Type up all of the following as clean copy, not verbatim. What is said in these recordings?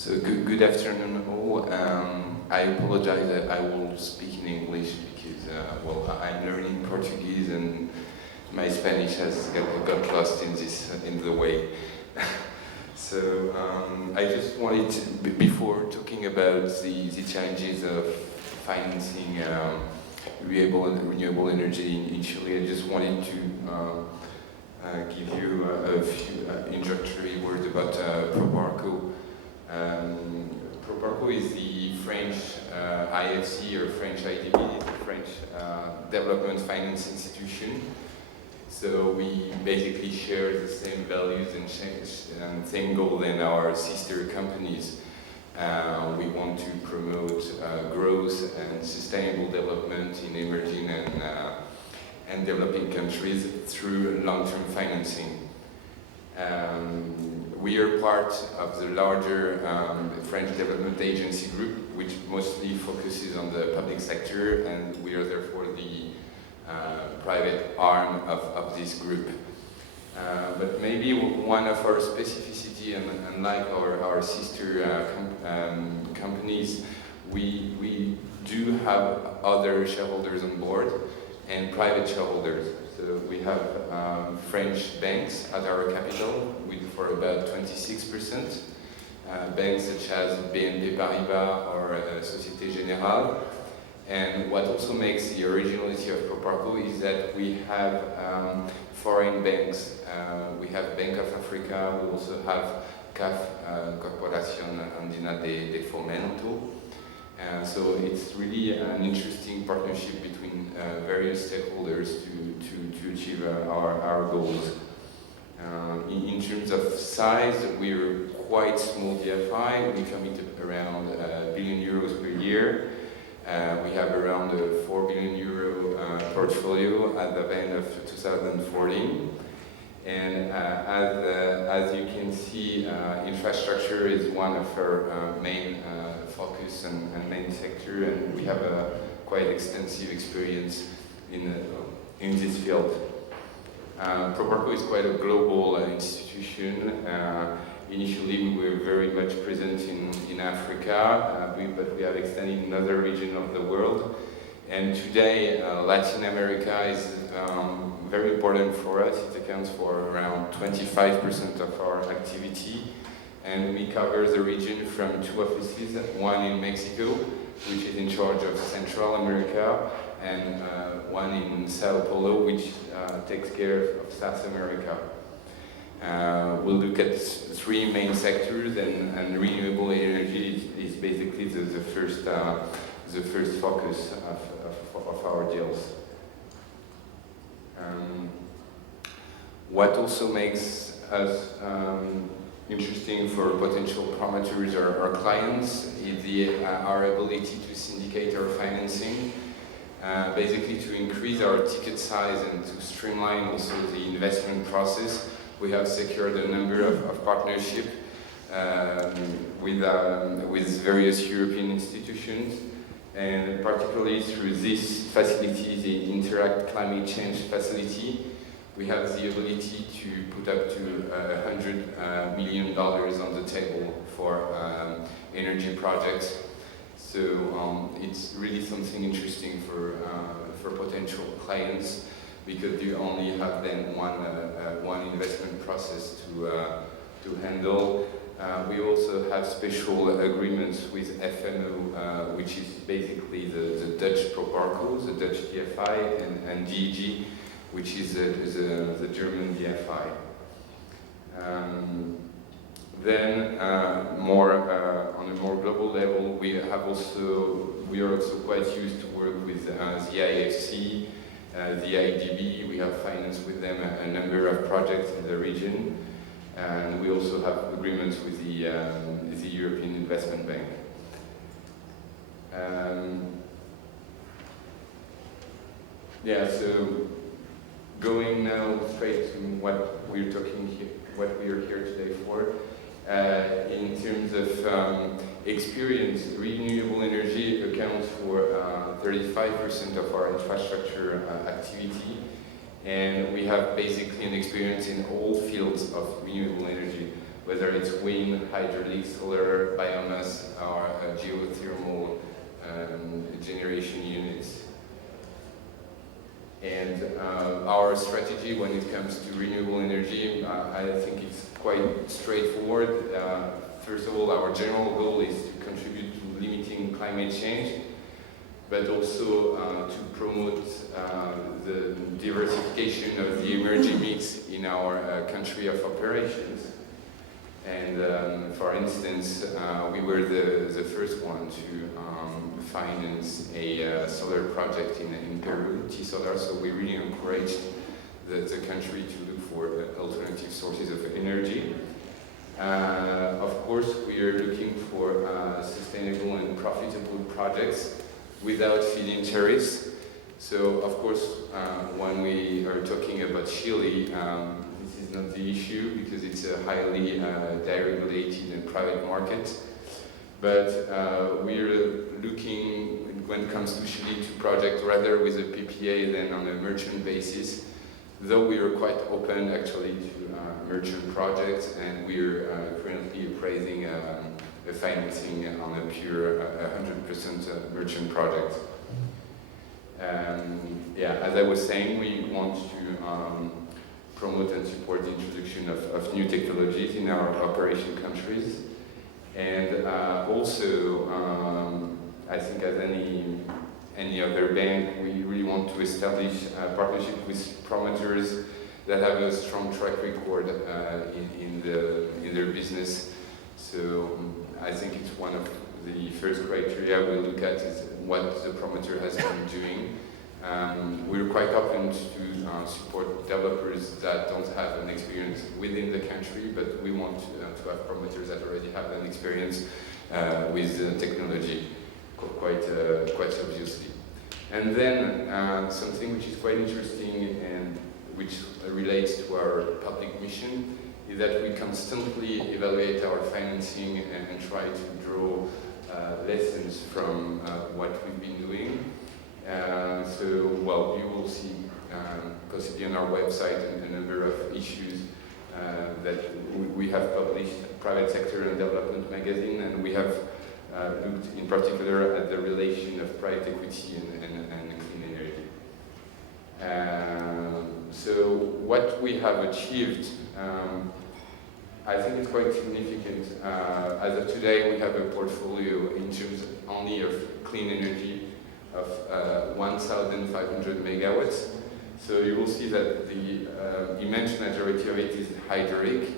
So good afternoon all. I apologize that I will speak in English because, I'm learning Portuguese and my Spanish has got lost in the way. So I just wanted to, before talking about the challenges of financing renewable energy in Chile, I just wanted to give you a few introductory words about Proparco. Proparco is the French IFC or French IDB, the French Development Finance Institution. So we basically share the same values and same goal than our sister companies. We want to promote growth and sustainable development in emerging and developing countries through long-term financing. We are part of the larger French Development Agency group, which mostly focuses on the public sector, and we are therefore the private arm of this group. But maybe one of our specificity, and unlike our sister companies, we do have other shareholders on board and private shareholders. So we have French banks at our capital for about 26%, banks such as BNP Paribas or Société Générale. And what also makes the originality of Proparco is that we have foreign banks. We have Bank of Africa, we also have CAF, Corporación Andina de Fomento. So it's really an interesting partnership between various stakeholders to achieve our goals. In terms of size, we're quite small DFI. We commit around €1 billion per year. We have around a €4 billion portfolio at the end of 2014. And as you can see, infrastructure is one of our main focus and main sector, and we have a quite extensive experience in this field. Proparco is quite a global institution. Initially, we were very much present in Africa, but we have extended in other regions of the world. And today, Latin America is very important for us. It accounts for around 25% of our activity. And we cover the region from 2 offices, one in Mexico, which is in charge of Central America, and one in Sao Paulo, which takes care of South America. We'll look at 3 main sectors, and renewable energy is basically the first focus of our deals. What also makes us interesting for potential promoters or our clients is our ability to syndicate our financing, basically to increase our ticket size and to streamline also the investment process. We have secured a number of partnerships with various European institutions, and particularly through this facility, the Interact Climate Change Facility, we have the ability to put up to $100 million on the table for energy projects. So it's really something interesting for potential clients, because you only have then one investment process to handle. We also have special agreements with FNO, which is basically the Dutch Proparco, the Dutch DFI, and DEG, which is the German DFI. Then, on a more global level, we are also quite used to work with the IFC, the IDB. We have financed with them a number of projects in the region, and we also have agreements with the European Investment Bank. So going now straight to what we are here today for. In terms of experience, renewable energy accounts for 35% of our infrastructure activity, and we have basically an experience in all fields of renewable energy, whether it's wind, hydraulic, solar, biomass, or geothermal generation units. And our strategy when it comes to renewable energy, I think it's quite straightforward. First of all, our general goal is to contribute to limiting climate change, but also to promote the diversification of the energy mix in our country of operations. And for instance, we were the first one to finance a solar project in Peru, T-Solar, so we really encouraged the country to look for alternative sources of energy. Of course, we are looking for sustainable and profitable projects without feed-in tariffs. So, of course, when we are talking about Chile, this is not the issue because it's a highly deregulated and private market. But we're looking, when it comes to Chile, to project rather with a PPA than on a merchant basis, though we are quite open actually to merchant projects, and we're currently appraising the financing on a pure 100% merchant project. Yeah, as I was saying, we want to promote and support the introduction of new technologies in our operation countries. And also, I think as any other bank, we really want to establish a partnership with promoters that have a strong track record in their business. So I think it's one of the first criteria we look at is what the promoter has been doing. We're quite open to support developers that don't have an experience within the country, but we want to have promoters that already have an experience with technology, quite obviously. And then something which is quite interesting and which relates to our public mission is that we constantly evaluate our financing and try to draw lessons from what we've been doing. So, well, you will see possibly on our website a number of issues that we have published, Private Sector and Development magazine, and we have looked in particular at the relation of private equity and clean energy. So what we have achieved, I think is quite significant. As of today, we have a portfolio in terms only of clean energy of 1,500 megawatts. So you will see that the immense majority of it is hydraulic,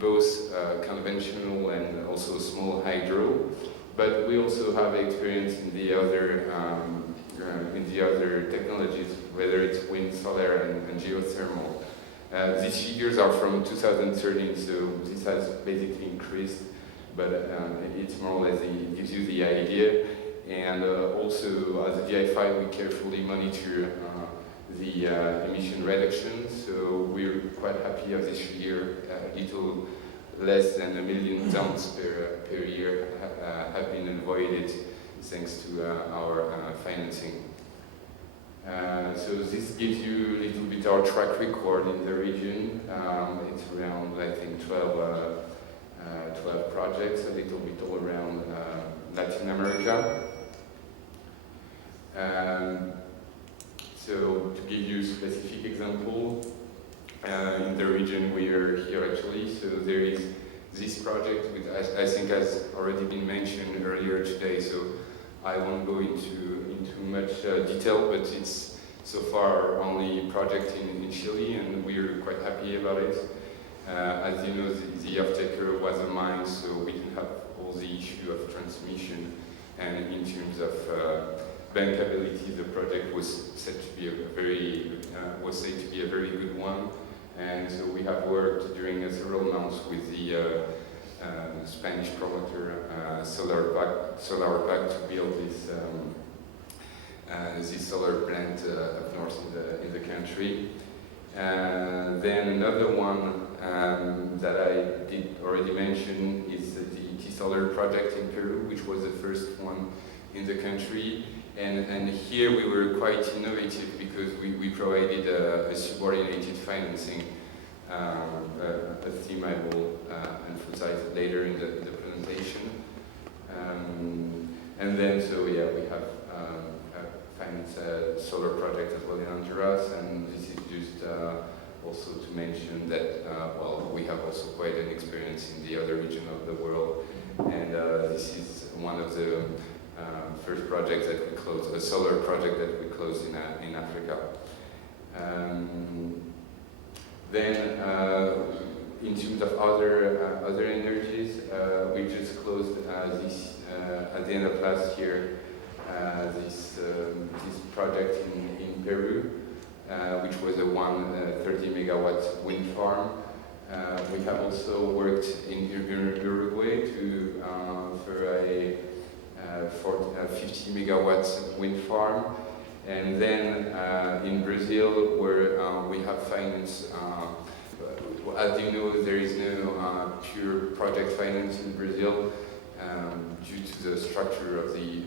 both conventional and also small hydro. But we also have experience in the other technologies, whether it's wind, solar, and geothermal. These figures are from 2013, so this has basically increased, but it's more or less it gives you the idea. And also, as a VI5, we carefully monitor the emission reduction. So we're quite happy of this year. A little less than 1 million tons per year have been avoided thanks to our financing. So this gives you a little bit our track record in the region. It's around, I think, 12 projects, a little bit all around Latin America. So to give you a specific example, in the region we are here actually, so there is this project which I think has already been mentioned earlier today, so I won't go into much detail, but it's so far only project in Chile, and we're quite happy about it. As you know, the off-taker was a mine, so we didn't have all the issue of transmission, and in terms of bankability, the project was said to be a very good one. And so we have worked during several months with the Spanish promoter Solarpack to build this solar plant up north in the country. Then another one that I did already mention is the T-Solar project in Peru, which was the first one in the country. And here we were quite innovative because we provided a subordinated financing. a theme I will emphasize later in the presentation. And then, so yeah, we have finance a solar project as well in Honduras, and this is just also to mention that, well, we have also quite an experience in the other region of the world, and this is one of the first projects that we closed, a solar project that we closed in Africa. Then, in terms of other energies, we just closed this at the end of last year this project in Peru, which was a 130 megawatt wind farm. We have also worked in Uruguay for a 50 megawatt wind farm. And then in Brazil, where we have finance, as you know, there is no pure project finance in Brazil due to the structure of the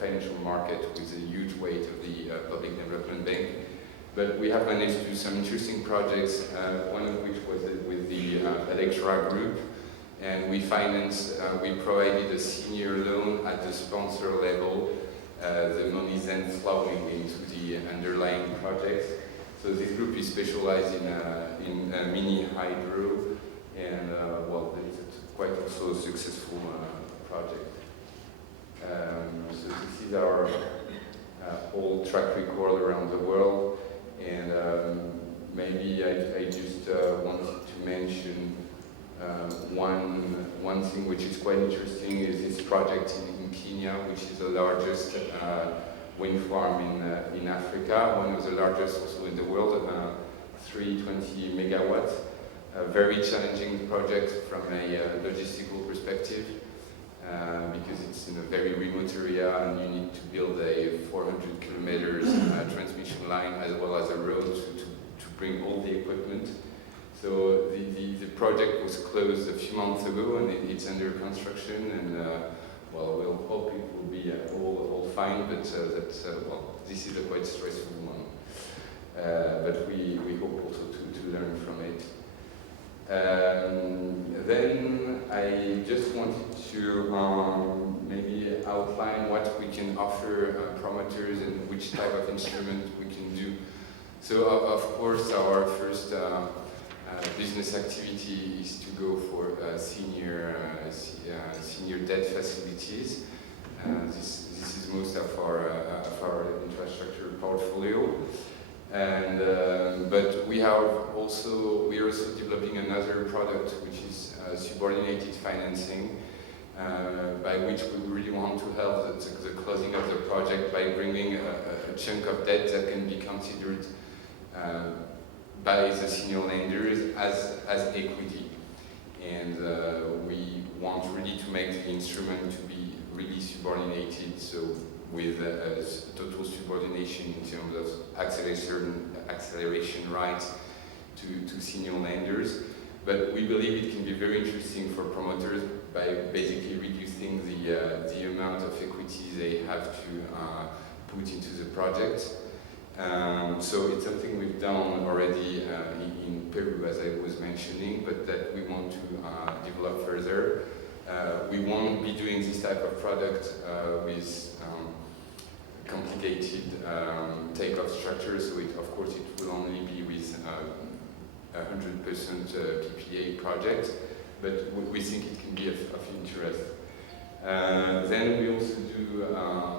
financial market with a huge weight of the Public Development Bank. But we have managed to do some interesting projects, one of which was with the Electra Group, and we provided a senior loan at the sponsor level. The money is then flowing into the underlying projects. So this group is specialized in mini hydro, and well, it's quite also a successful project. So this is our whole track record around the world, and maybe I just wanted to mention one thing which is quite interesting is this project in Kenya, which is the largest wind farm in Africa, one of the largest also in the world, 320 megawatts. A very challenging project from a logistical perspective, because it's in a very remote area and you need to build a 400 kilometers transmission line as well as a road to bring all the equipment. So the project was closed a few months ago and it's under construction, and well, we'll hope it will be all fine, but well, this is a quite stressful one. But we hope also to learn from it. Then I just wanted to maybe outline what we can offer promoters and which type of instrument we can do. So of course our first business activity is to go for senior debt facilities. This is most of our infrastructure portfolio. And but we are also developing another product which is subordinated financing, by which we really want to help the closing of the project by bringing a chunk of debt that can be considered by the senior lenders as equity. And we want really to make the instrument to be really subordinated, so with total subordination in terms of acceleration rights to senior lenders. But we believe it can be very interesting for promoters by basically reducing the amount of equity they have to put into the project. So it's something we've done already in Peru, as I was mentioning, but that we want to develop further. We won't be doing this type of product with complicated takeoff structure, so of course it will only be with 100% PPA project, but we think it can be of interest. Then we also do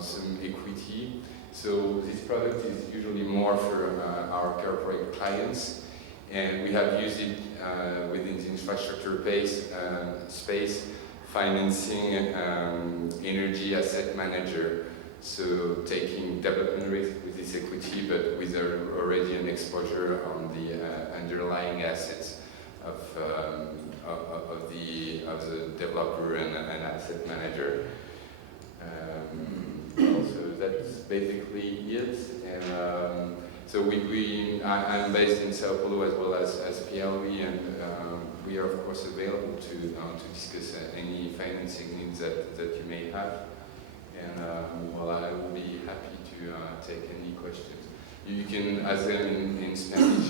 some equity. So this product is usually more for our corporate clients, and we have used it within the infrastructure space, financing energy asset manager. So taking development risk with this equity, but with already an exposure on the underlying assets of the developer and asset manager. So that's basically it. And so I'm based in Sao Paulo as well as PLV, and we are of course available to discuss any financing needs that you may have. And well, I will be happy to take any questions. You can ask them in Spanish